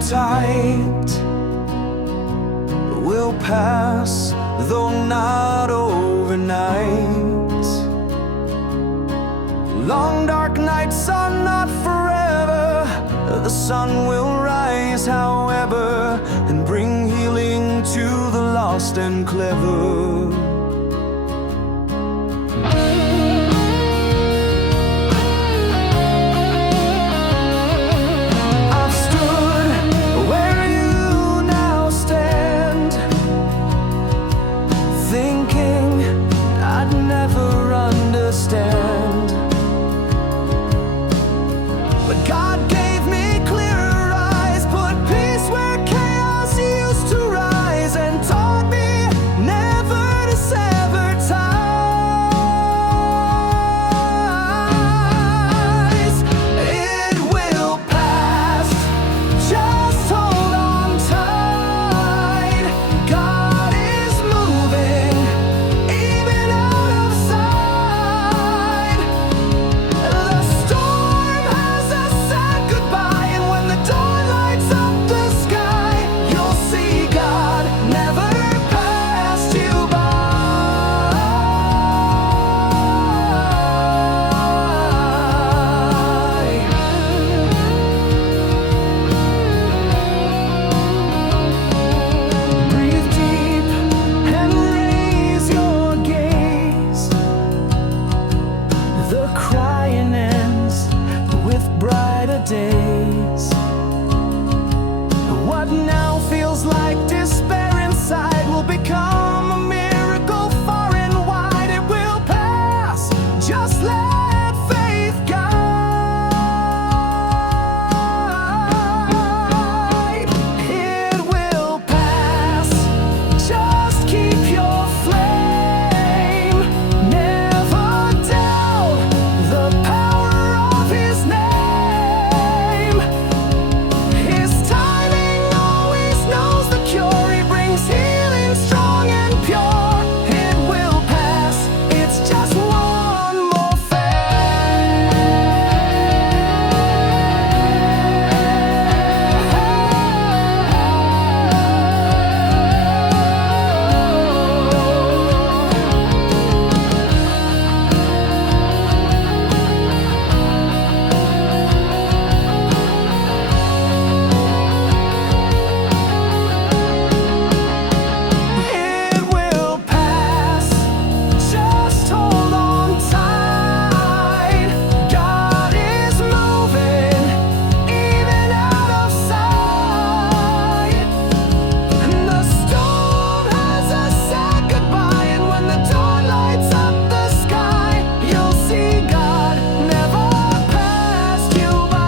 tight will pass, though not overnight. Long dark nights are not forever. The sun will rise, however, and bring healing to the lost and clever. But God gave me clearer eyes, put peace where chaos used to rise, and taught me never to sever ties. It will pass, just hold on tight. God is moving, even out of sight. The storm has said goodbye, and when the dawn lights up the sky, you'll see God never passed you by. Breathe deep and raise your gaze. The crying ends with brighter days. What now feels like despair inside will become a miracle far and wide. It will pass, just let faith guide. It will pass, just keep your flame. Never doubt the power of His name. His timing always knows the cure. He brings healing strong and pure. It will pass, it's just one more It will pass, just hold on tight. God is moving, even out of sight. And the storm has said goodbye, and when the dawn lights up the sky, you'll see God never passed you by.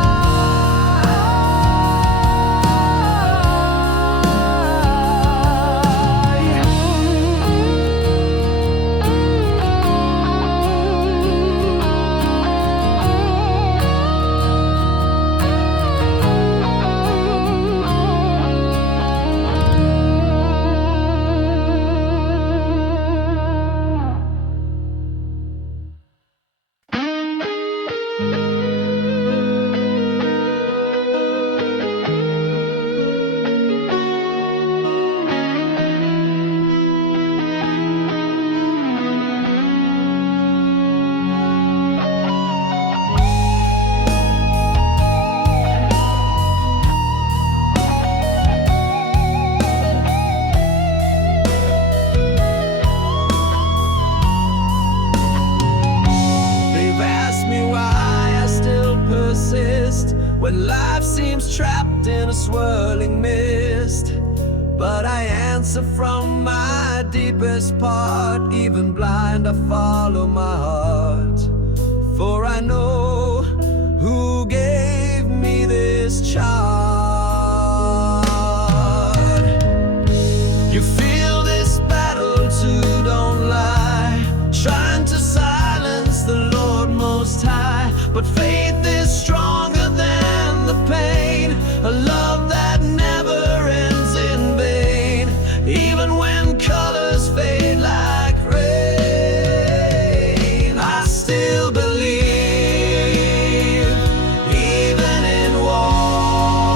They've asked me why I still persist when life seems trapped in a swirling mist. But I answer from my deepest part, even blind I follow my heart. For I know who gave me this charge. You feel this battle too, don't lie, trying to silence the Lord Most High. But faith is stronger than the pain, a love that never ends in vain. Even when colors fade like rain, I still believe, even in war.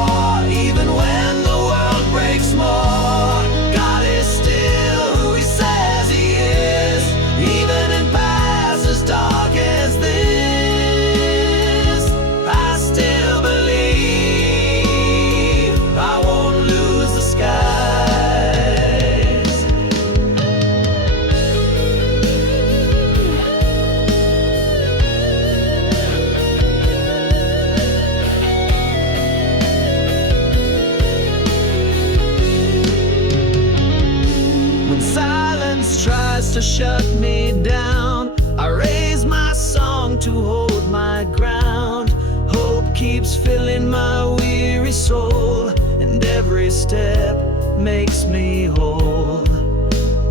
else tries to shut me down, I raise my song to hold my ground. Hope keeps filling my weary soul, and every step makes me whole.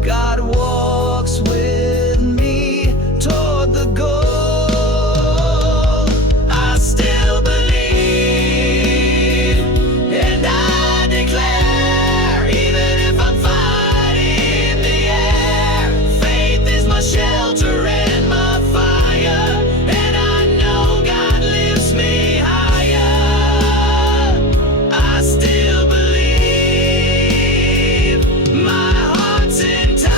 God walks with me toward the goal. I still believe, and I declare, even if I'm fighting the air, faith is my shelter and my fire, and I know God lifts me higher. I still believe, my heart's entire.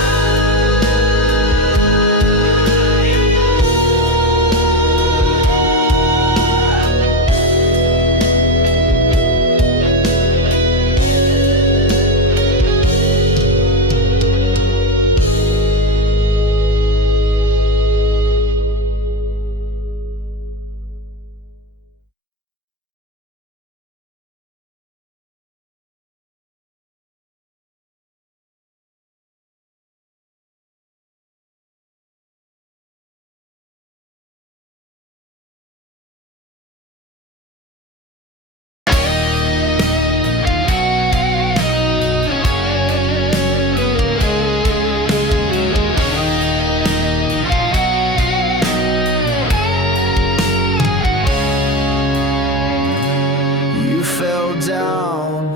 You fell down,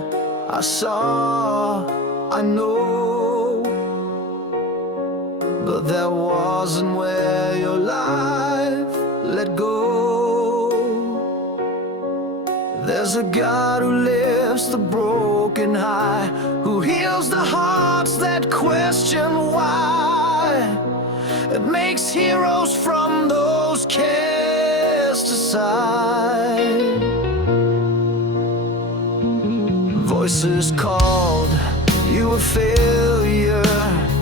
I saw, I know, but that wasn't where your life let go. There's a God who lifts the broken high, who heals the hearts that question why, and makes heroes from those cast aside. Voices called you a failure,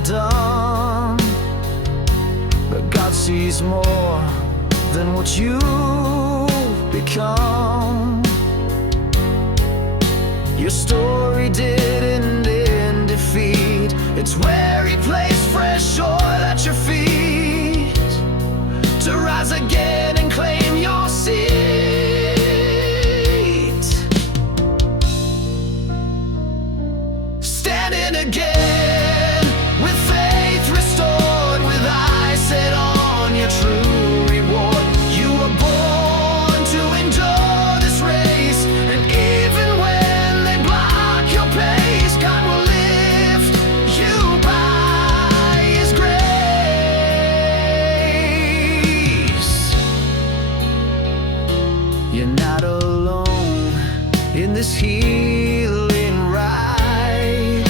done, but God sees more than what you've become. Your story didn't end defeat, it's where He placed fresh oil at your feet, to rise again and claim your seat. Standing again, with faith restored, with eyes set on your true reward. You were born to endure this race, and even when they block your pace, God will lift you by His grace. You're not alone in this healing ride.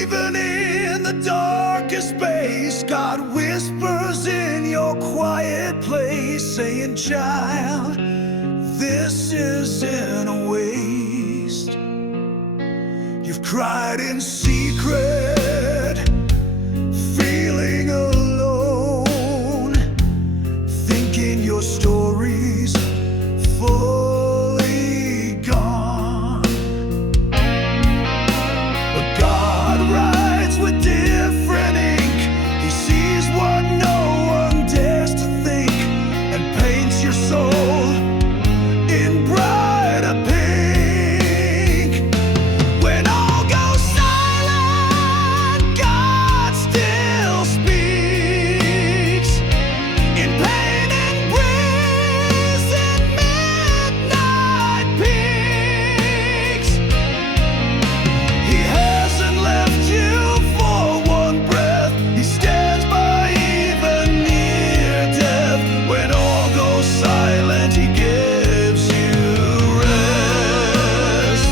Even in the darkest space, God whispers in your quiet place, saying, child, this isn't a waste. You've cried in secret, feeling alone, thinking your story's fully gone. But God writes with different ink. He sees what no one dares to think, and paints your soul in brighter pink. When all goes silent, God still speaks. In pain and breeze, in midnight peaks. He hasn't left you for one breath. He stands by even near death. When all goes silent, He gives you rest.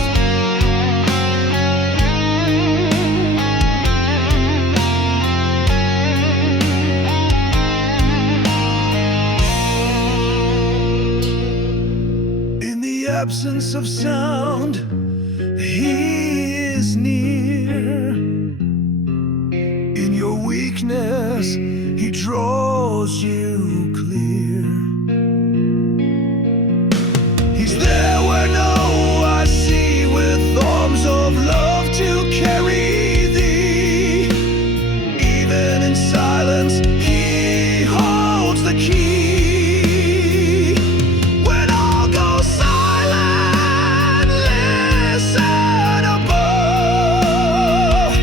In the absence of sound, He is near. In your weakness, He draws you clear. He's there where no eyes see, with arms of love to carry thee. Even in silence, He holds the key. When all goes silent, listen above.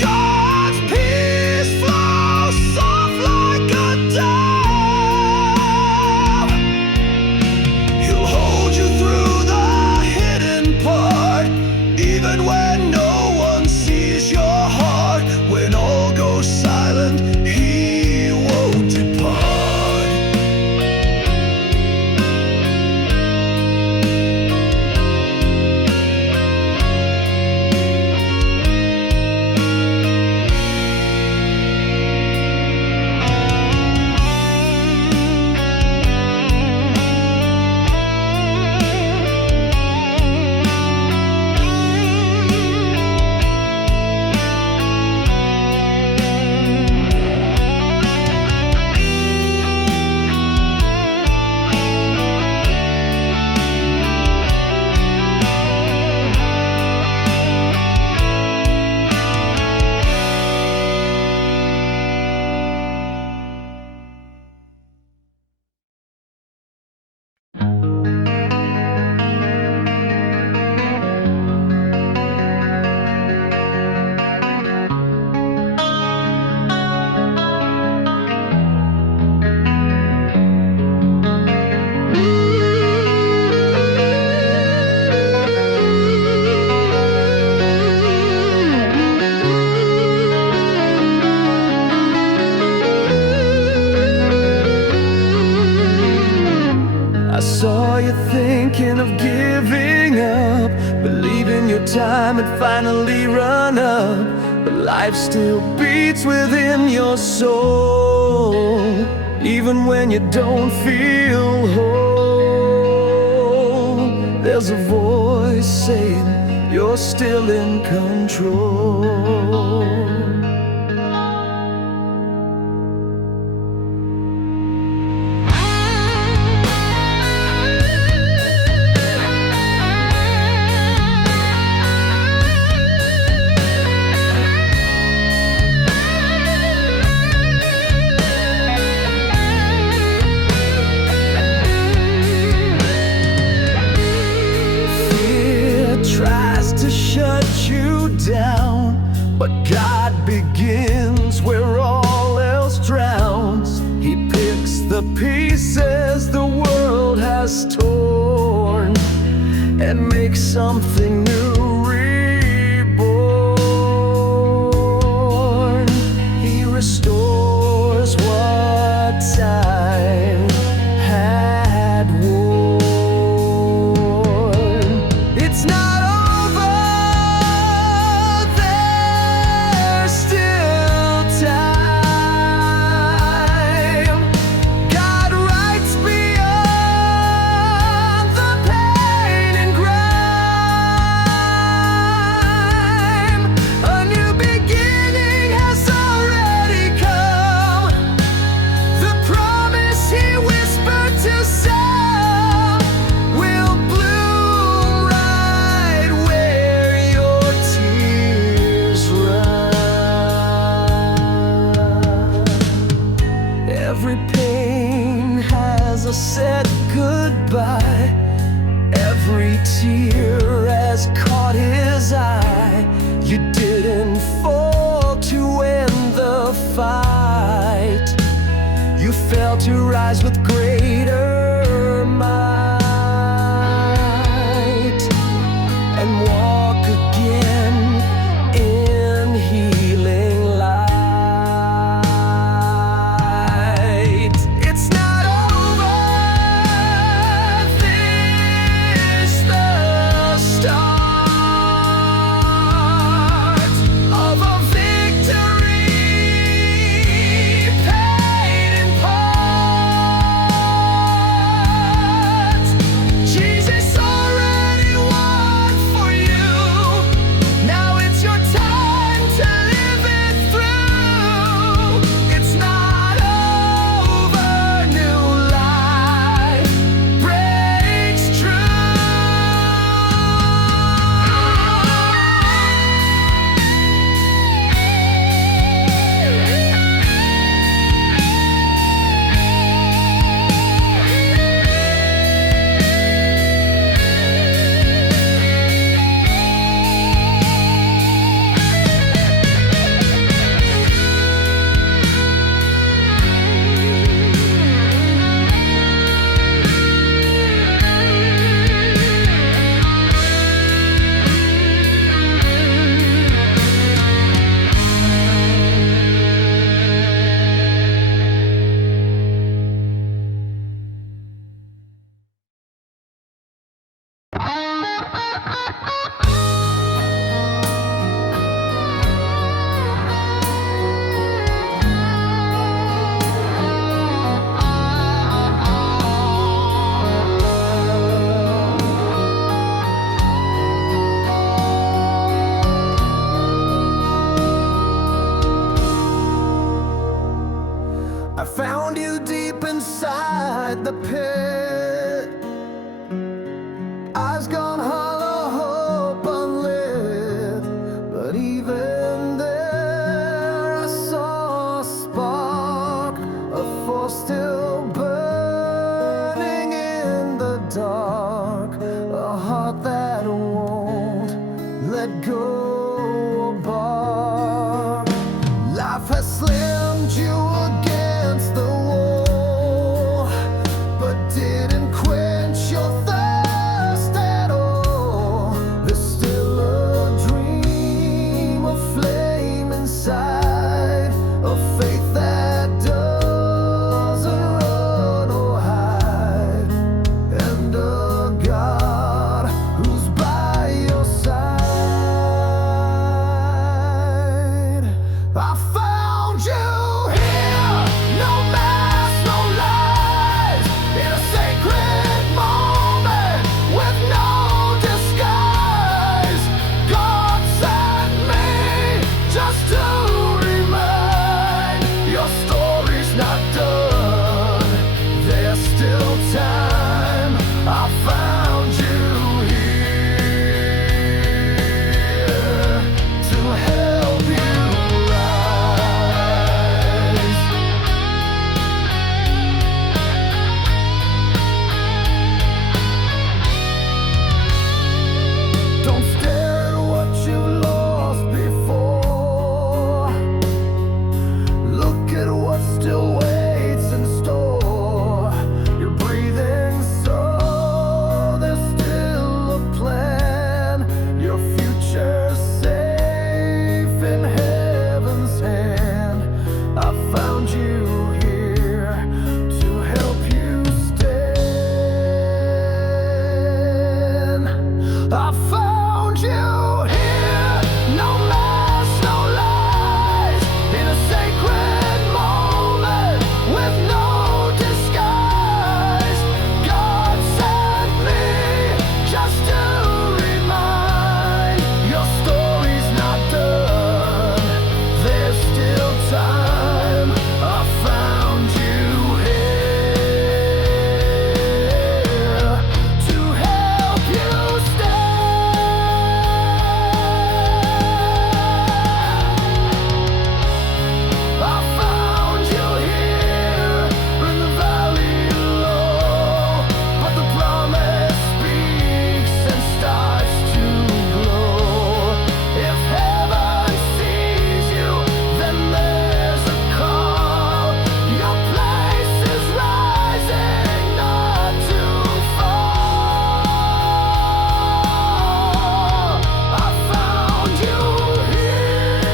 God's peace flows soft like a dove. He'll hold you through the hidden part, even when no one sees your heart. When all goes silent, He won't depart. I saw you thinking of giving up, believing your time had finally run up. But life still beats within your soul, even when you don't feel whole. There's a voice saying you're still in control. Tries to shut you down, but God begins where all else drowns. He picks the pieces the world has torn and makes something new reborn. He restores what time had worn. It's not over there. inside the pit. Eyes gone hollow, hope unlit. But even there I saw a spark, a force still burning in the dark. A heart that won't let go or bark. Life has slammed you against the wall, but didn't quench your thirst at all. There's still a dream, a flame inside, a faith that doesn't run or hide, and a God who's by your side. I found you here, no mask, no lies, in a sacred moment with no disguise. God sent me just to remind your story's not done. There's still time. I found you here to help you rise. Don't stare at what you lost before. Look at what still waits in store. You're breathing, so there's still a plan. Your future's safe in heaven's hand. I found you here to help you stand. I found you here, no mask, no lies, in a sacred moment with no disguise. God sent me just to remind your story's not done. There's still time. I found you here to help you stand. I found you here in the valley low, but the promise speaks and starts to glow. If heaven sees you, then there's a call. Your place is rising, not to fall. I found you here,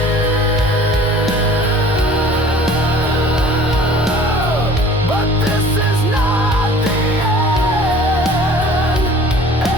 but this is not the end at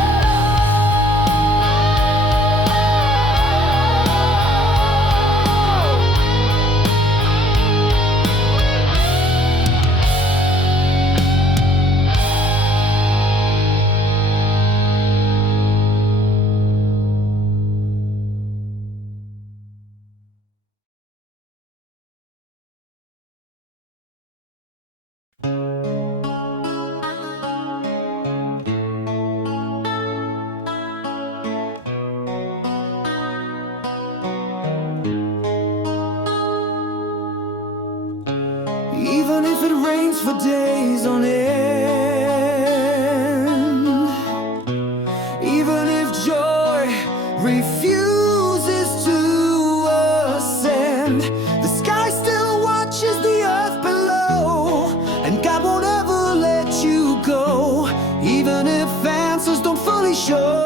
even if it rains for days on end, even if joy refuses to ascend, the sky still watches the earth below, and God won't ever let you go, even if answers don't fully show.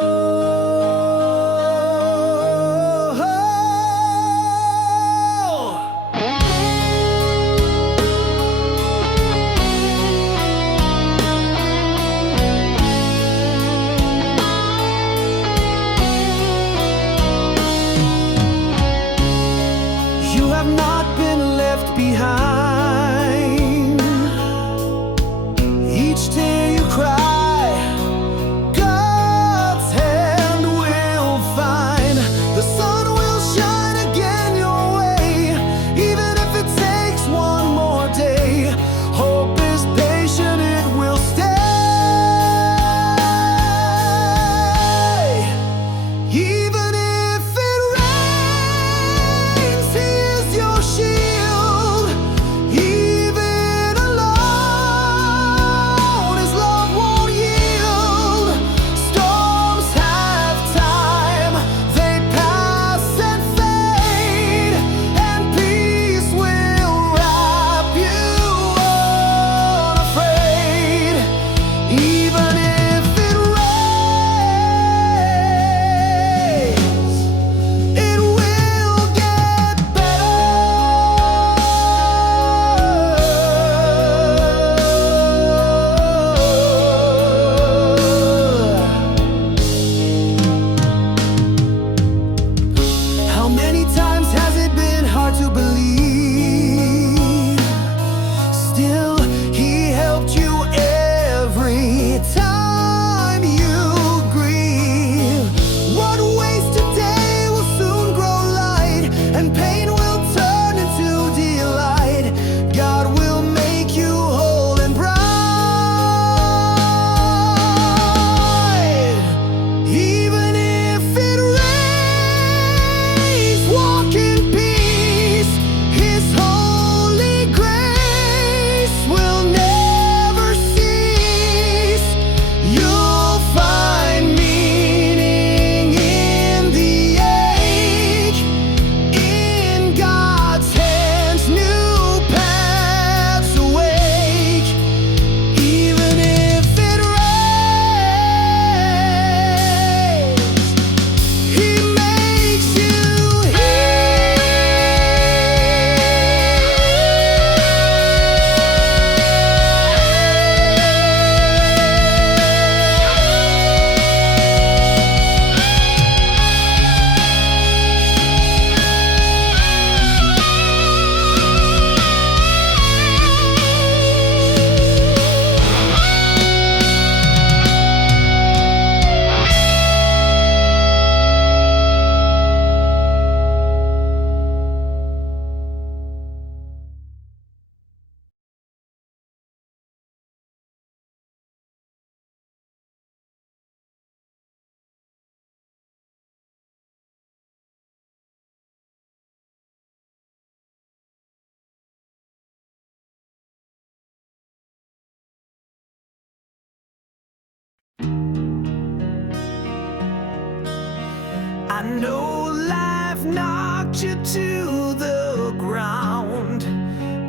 No, life knocked you to the ground,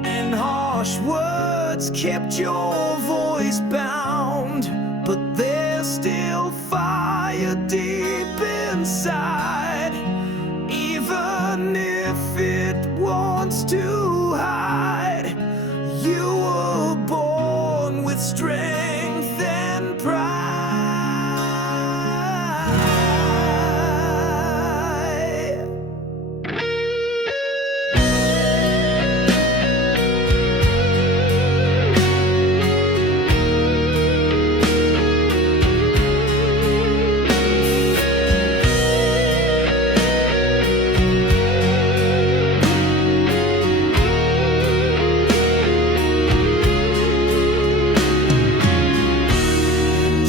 and harsh words kept your voice bound. But there's still fire deep inside, even if it wants to hide. You were born with strength and pride.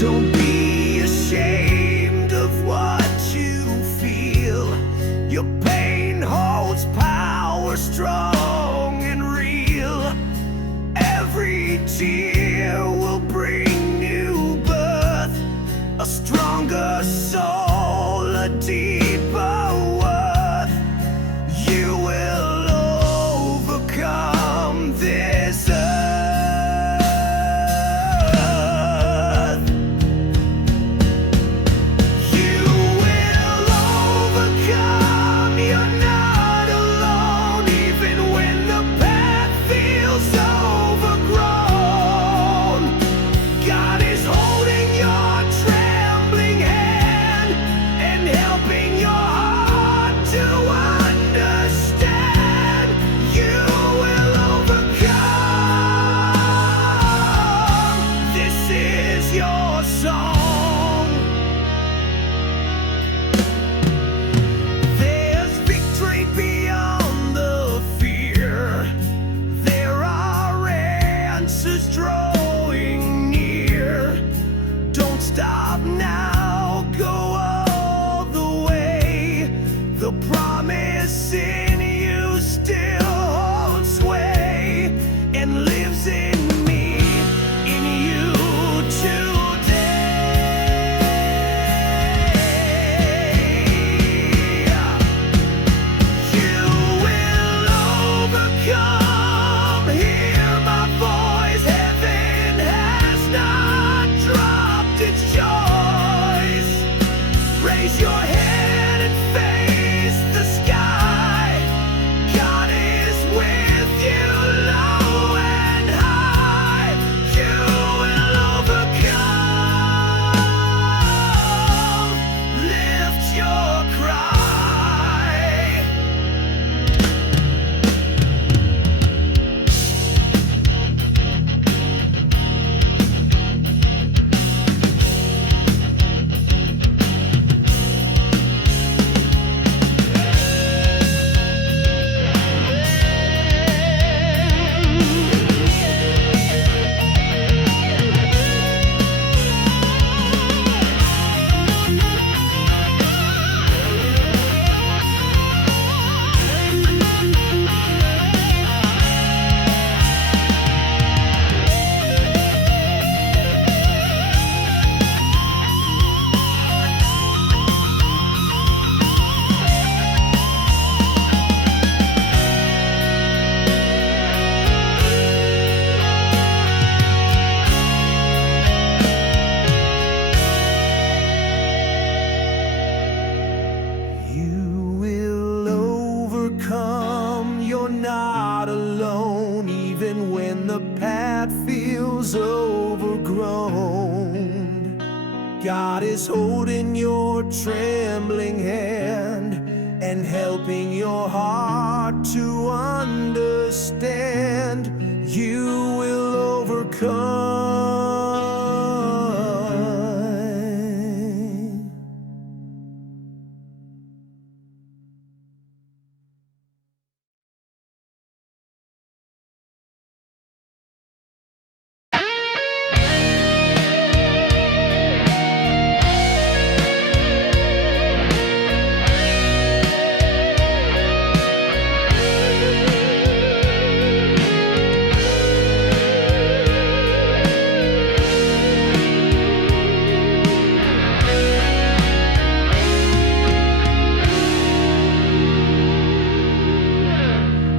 Don't be ashamed of what you feel. Your pain holds power, strong and real. Every tear will bring new birth, a stronger soul, a deeper worth. You will overcome this earth. Your song. There's victory beyond the fear. There are answers drawing near. Don't stop now, go all the way. The promise in you still holds sway and lives in me, in you today. You will overcome. Hear my voice. Heaven has not dropped its choice. Raise your head and face the sky. God is with you, low and high. You will overcome. Lift your cry. You will overcome. You're not alone, even when the path feels overgrown. God is holding your trembling hand and helping your heart to understand. You will overcome.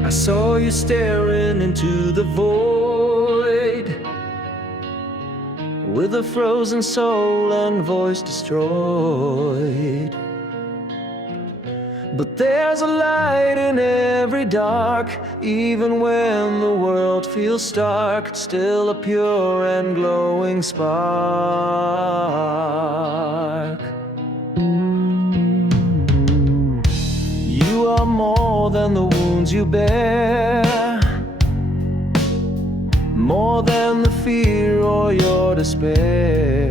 I saw you staring into the void, with a frozen soul and voice destroyed. But there's a light in every dark, even when the world feels stark, still a pure and glowing spark. You are more than the wounds you bear, more than the fear or your despair.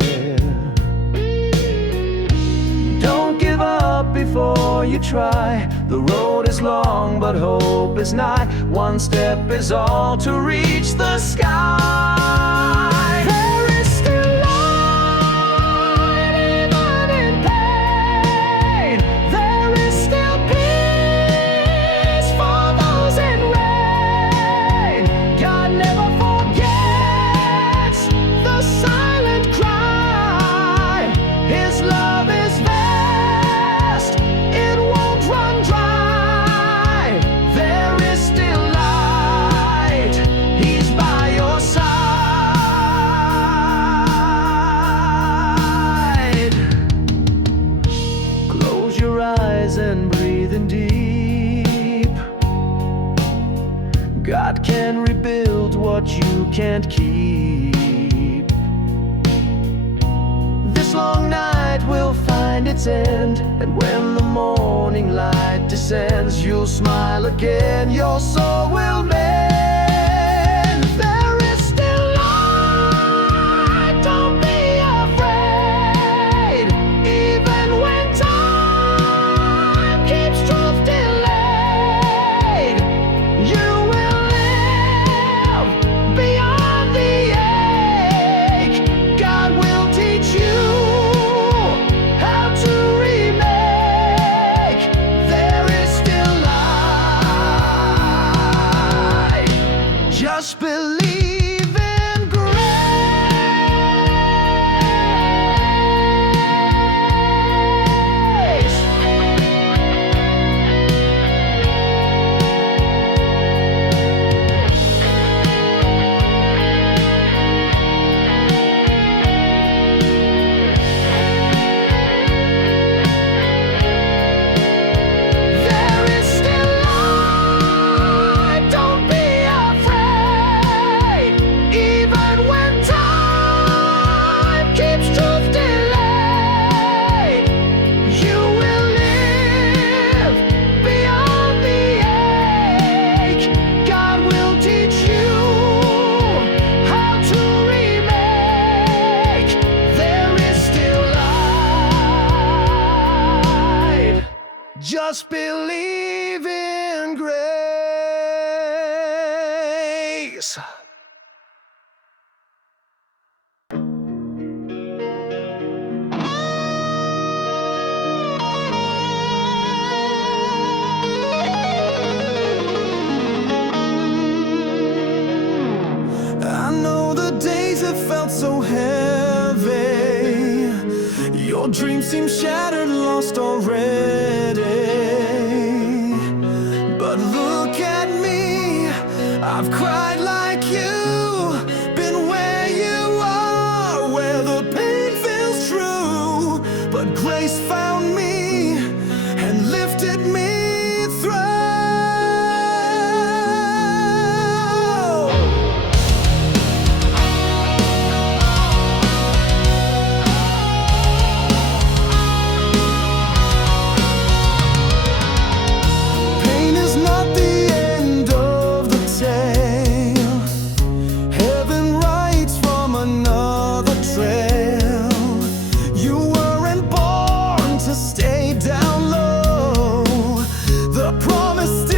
Don't give up before you try. The road is long, but hope is nigh. One step is all to reach the sky. There is still light, even in pain. There is still peace for those in rain. God never forgets the silent cry. His love is vast, it won't run dry. There is still light, He's by your side. Close your eyes and breathe in deep. God can rebuild what you can't keep. This long night will find its end, and when the morning light descends, you'll smile again, your soul will mend. There is still light, don't be afraid. Even when time keeps truth delayed, you will live beyond the ache. God will teach you how to remake. There is still light. Just believe in grace. There is still light, don't be afraid. Even when time keeps truth delayed, you will live beyond the ache. God will teach you how to remake. There is still light. Just believe in grace. I know the days have felt so heavy. Your dreams seem shattered, lost already. But look at me, I've cried like you, been where you are, where the pain feels true. But grace found me and lifted me through. Pain is not the end of the tale. Heaven writes from another trail. You weren't born to stay down low. The promise still